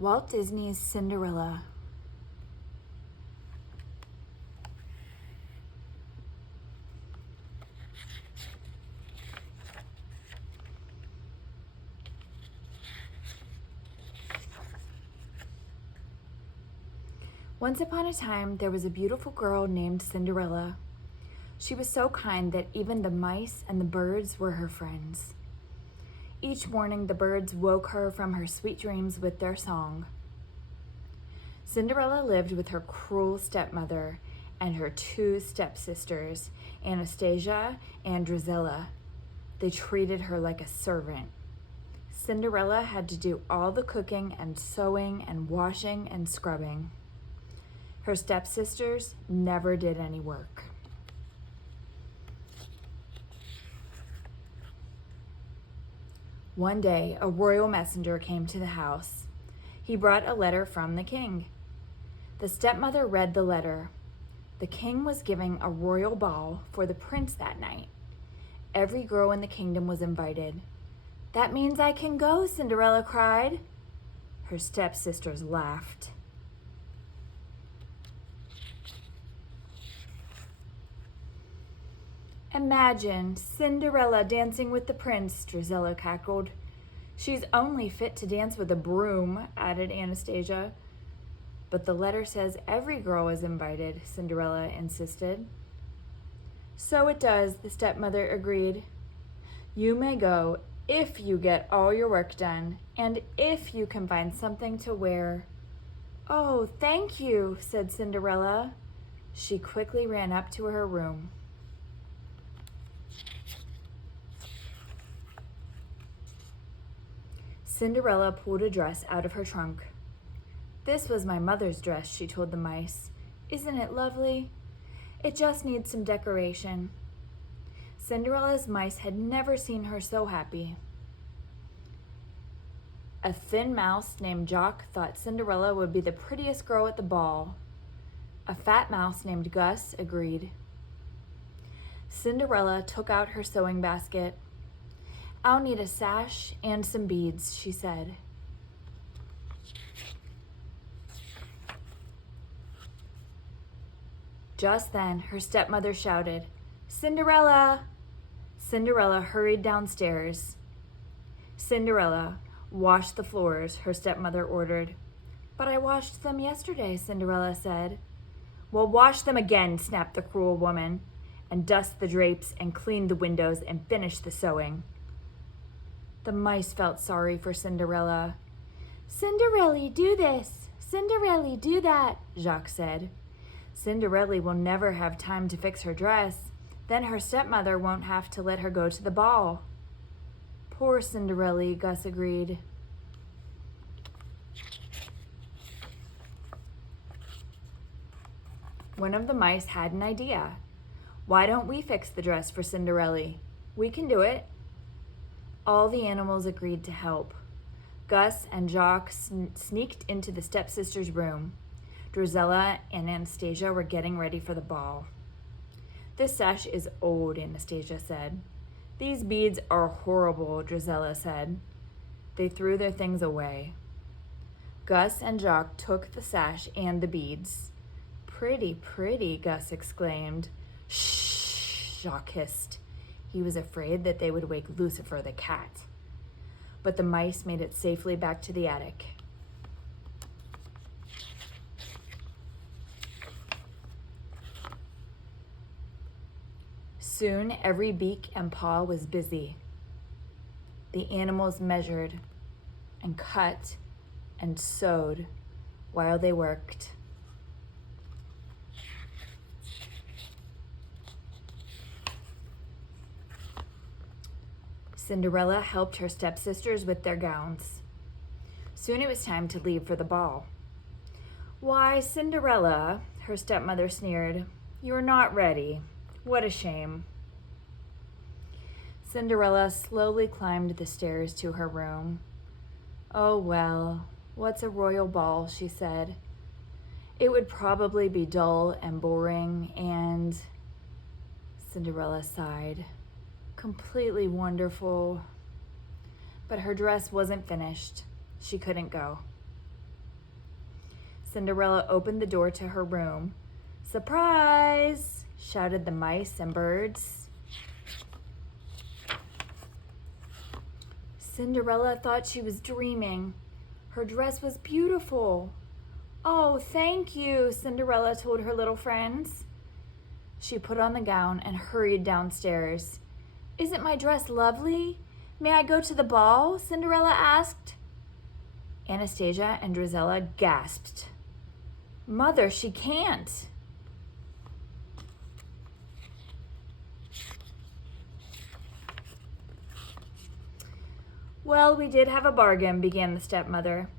Walt Disney's Cinderella. Once upon a time, there was a beautiful girl named Cinderella. She was so kind that even the mice and the birds were her friends. Each morning, the birds woke her from her sweet dreams with their song. Cinderella lived with her cruel stepmother and her two stepsisters, Anastasia and Drizella. They treated her like a servant. Cinderella had to do all the cooking and sewing and washing and scrubbing. Her stepsisters never did any work. One day, a royal messenger came to the house. He brought a letter from the king. The stepmother read the letter. The king was giving a royal ball for the prince that night. Every girl in the kingdom was invited. "That means I can go," Cinderella cried. Her stepsisters laughed. "Imagine Cinderella dancing with the prince," Drizella cackled. "She's only fit to dance with a broom," added Anastasia. "But the letter says every girl is invited," Cinderella insisted. "So it does," the stepmother agreed. "You may go if you get all your work done and if you can find something to wear." "Oh, thank you," said Cinderella. She quickly ran up to her room. Cinderella pulled a dress out of her trunk. "This was my mother's dress," she told the mice. "Isn't it lovely? It just needs some decoration." Cinderella's mice had never seen her so happy. A thin mouse named Jock thought Cinderella would be the prettiest girl at the ball. A fat mouse named Gus agreed. Cinderella took out her sewing basket. "I'll need a sash and some beads," she said. Just then, her stepmother shouted, "Cinderella!" Cinderella hurried downstairs. "Cinderella, wash the floors," her stepmother ordered. "But I washed them yesterday," Cinderella said. "Well, wash them again," snapped the cruel woman, "and dust the drapes and clean the windows and finish the sewing." The mice felt sorry for Cinderella. "Cinderella, do this! Cinderella, do that!" Jacques said. "Cinderella will never have time to fix her dress. Then her stepmother won't have to let her go to the ball." "Poor Cinderella," Gus agreed. One of the mice had an idea. "Why don't we fix the dress for Cinderella? We can do it." All the animals agreed to help. Gus and Jacques sneaked into the stepsisters' room. Drizella and Anastasia were getting ready for the ball. "This sash is old," Anastasia said. "These beads are horrible," Drizella said. They threw their things away. Gus and Jacques took the sash and the beads. "Pretty, pretty," Gus exclaimed. "Shh," Jacques hissed. He was afraid that they would wake Lucifer the cat. But the mice made it safely back to the attic. Soon every beak and paw was busy. The animals measured and cut and sewed while they worked. Cinderella helped her stepsisters with their gowns. Soon it was time to leave for the ball. "Why, Cinderella," her stepmother sneered, "you're not ready. What a shame." Cinderella slowly climbed the stairs to her room. "Oh well, what's a royal ball?" she said. "It would probably be dull and boring and—" Cinderella sighed. "Completely wonderful." But her dress wasn't finished. She couldn't go. Cinderella opened the door to her room. "Surprise!" shouted the mice and birds. Cinderella thought she was dreaming. Her dress was beautiful. "Oh, thank you," Cinderella told her little friends. She put on the gown and hurried downstairs. "Isn't my dress lovely? May I go to the ball?" Cinderella asked. Anastasia and Drizella gasped. "Mother, she can't." "Well, we did have a bargain," began the stepmother.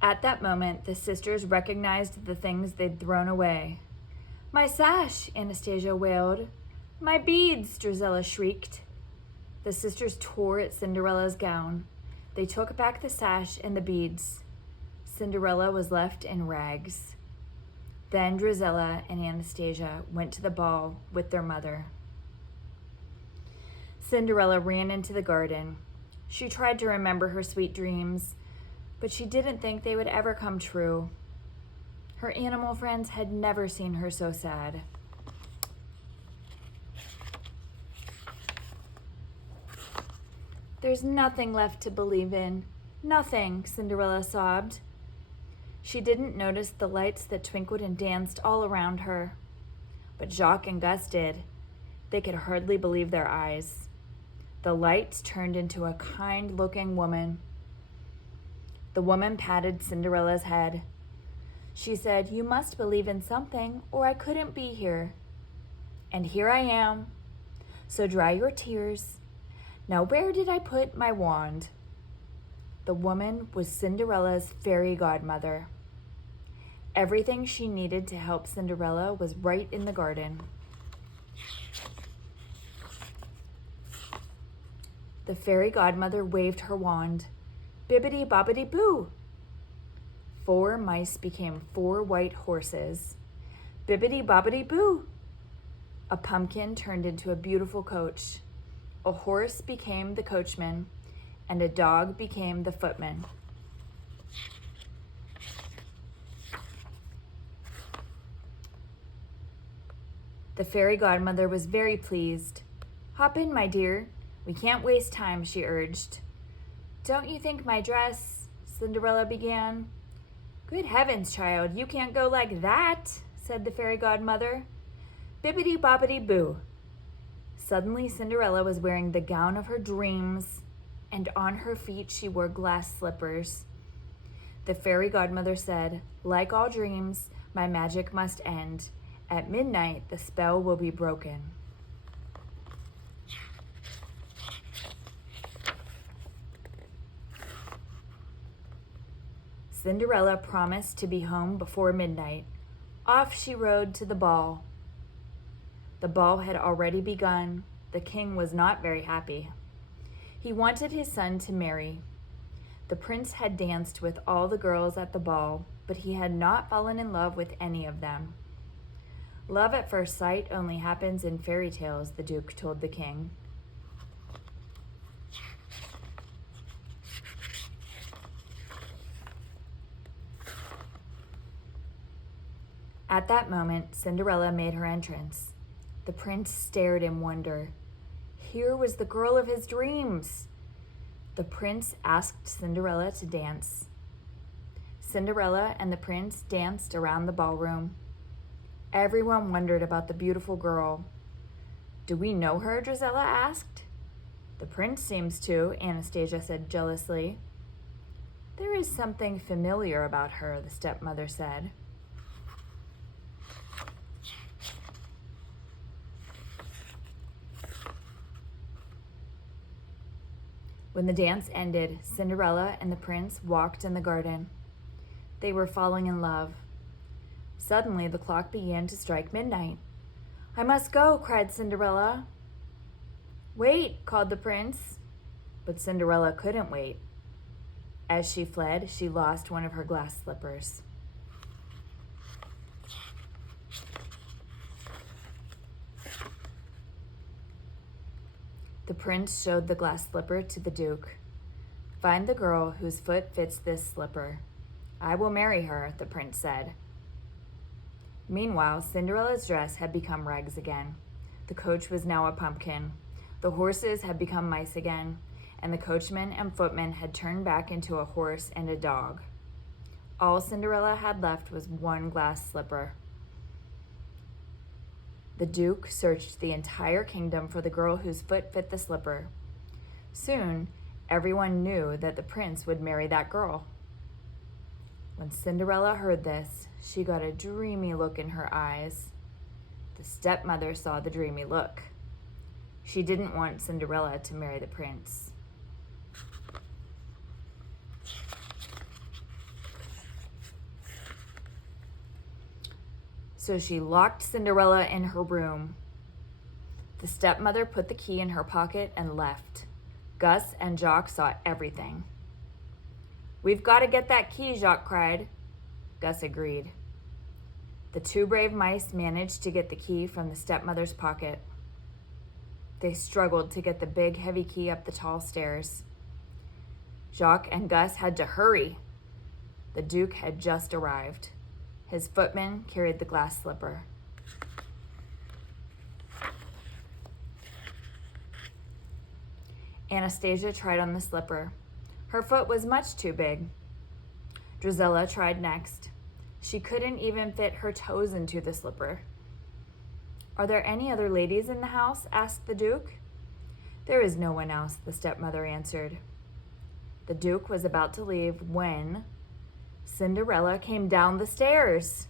At that moment, the sisters recognized the things they'd thrown away. "My sash," Anastasia wailed. "My beads," Drizella shrieked. The sisters tore at Cinderella's gown. They took back the sash and the beads. Cinderella was left in rags. Then Drizella and Anastasia went to the ball with their mother. Cinderella ran into the garden. She tried to remember her sweet dreams, but she didn't think they would ever come true. Her animal friends had never seen her so sad. "There's nothing left to believe in. Nothing," Cinderella sobbed. She didn't notice the lights that twinkled and danced all around her. But Jacques and Gus did. They could hardly believe their eyes. The lights turned into a kind-looking woman. The woman patted Cinderella's head. She said, "You must believe in something, or I couldn't be here. And here I am. So dry your tears. Now where did I put my wand?" The woman was Cinderella's fairy godmother. Everything she needed to help Cinderella was right in the garden. The fairy godmother waved her wand. Bibbidi bobbidi boo! 4 mice became 4 white horses. Bibbidi bobbidi boo! A pumpkin turned into a beautiful coach. A horse became the coachman, and a dog became the footman. The fairy godmother was very pleased. "Hop in, my dear. We can't waste time," she urged. "Don't you think my dress—" Cinderella began. "Good heavens, child, you can't go like that," said the fairy godmother. Bibbidi bobbidi boo! Suddenly Cinderella was wearing the gown of her dreams, and on her feet she wore glass slippers. The fairy godmother said, "Like all dreams, my magic must end. At midnight, the spell will be broken." Cinderella promised to be home before midnight. Off she rode to the ball. The ball had already begun. The king was not very happy. He wanted his son to marry. The prince had danced with all the girls at the ball, but he had not fallen in love with any of them. "Love at first sight only happens in fairy tales," the Duke told the king. At that moment, Cinderella made her entrance. The prince stared in wonder. Here was the girl of his dreams. The prince asked Cinderella to dance. Cinderella and the prince danced around the ballroom. Everyone wondered about the beautiful girl. "Do we know her?" Drizella asked. "The prince seems to," Anastasia said jealously. "There is something familiar about her," the stepmother said. When the dance ended, Cinderella and the prince walked in the garden. They were falling in love. Suddenly, the clock began to strike midnight. "I must go," cried Cinderella. "Wait," called the prince. But Cinderella couldn't wait. As she fled, she lost one of her glass slippers. The prince showed the glass slipper to the Duke. "Find the girl whose foot fits this slipper. "I will marry her," the prince said. Meanwhile, Cinderella's dress had become rags again. The coach was now a pumpkin. The horses had become mice again, and the coachman and footman had turned back into a horse and a dog. All Cinderella had left was one glass slipper. The Duke searched the entire kingdom for the girl whose foot fit the slipper. Soon, everyone knew that the prince would marry that girl. When Cinderella heard this, she got a dreamy look in her eyes. The stepmother saw the dreamy look. She didn't want Cinderella to marry the prince. So she locked Cinderella in her room. The stepmother put the key in her pocket and left. Gus and Jacques saw everything. "We've got to get that key," Jacques cried. Gus agreed. The two brave mice managed to get the key from the stepmother's pocket. They struggled to get the big, heavy key up the tall stairs. Jacques and Gus had to hurry. The Duke had just arrived. His footman carried the glass slipper. Anastasia tried on the slipper. Her foot was much too big. Drizella tried next. She couldn't even fit her toes into the slipper. "Are there any other ladies in the house?" asked the Duke. "There is no one else," the stepmother answered. The Duke was about to leave when Cinderella came down the stairs.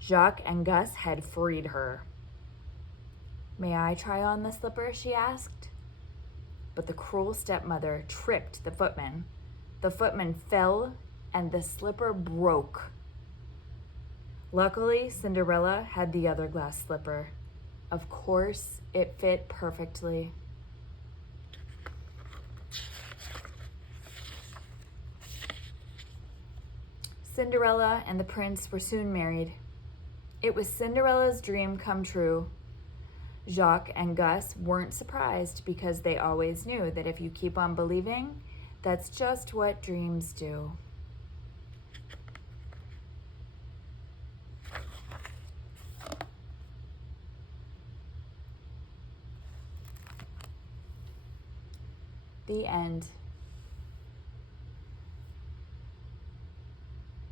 Jacques and Gus had freed her. "May I try on the slipper?" she asked. But the cruel stepmother tripped the footman. The footman fell and the slipper broke. Luckily, Cinderella had the other glass slipper. Of course, it fit perfectly. Cinderella and the prince were soon married. It was Cinderella's dream come true. Jacques and Gus weren't surprised because they always knew that if you keep on believing, that's just what dreams do. The end.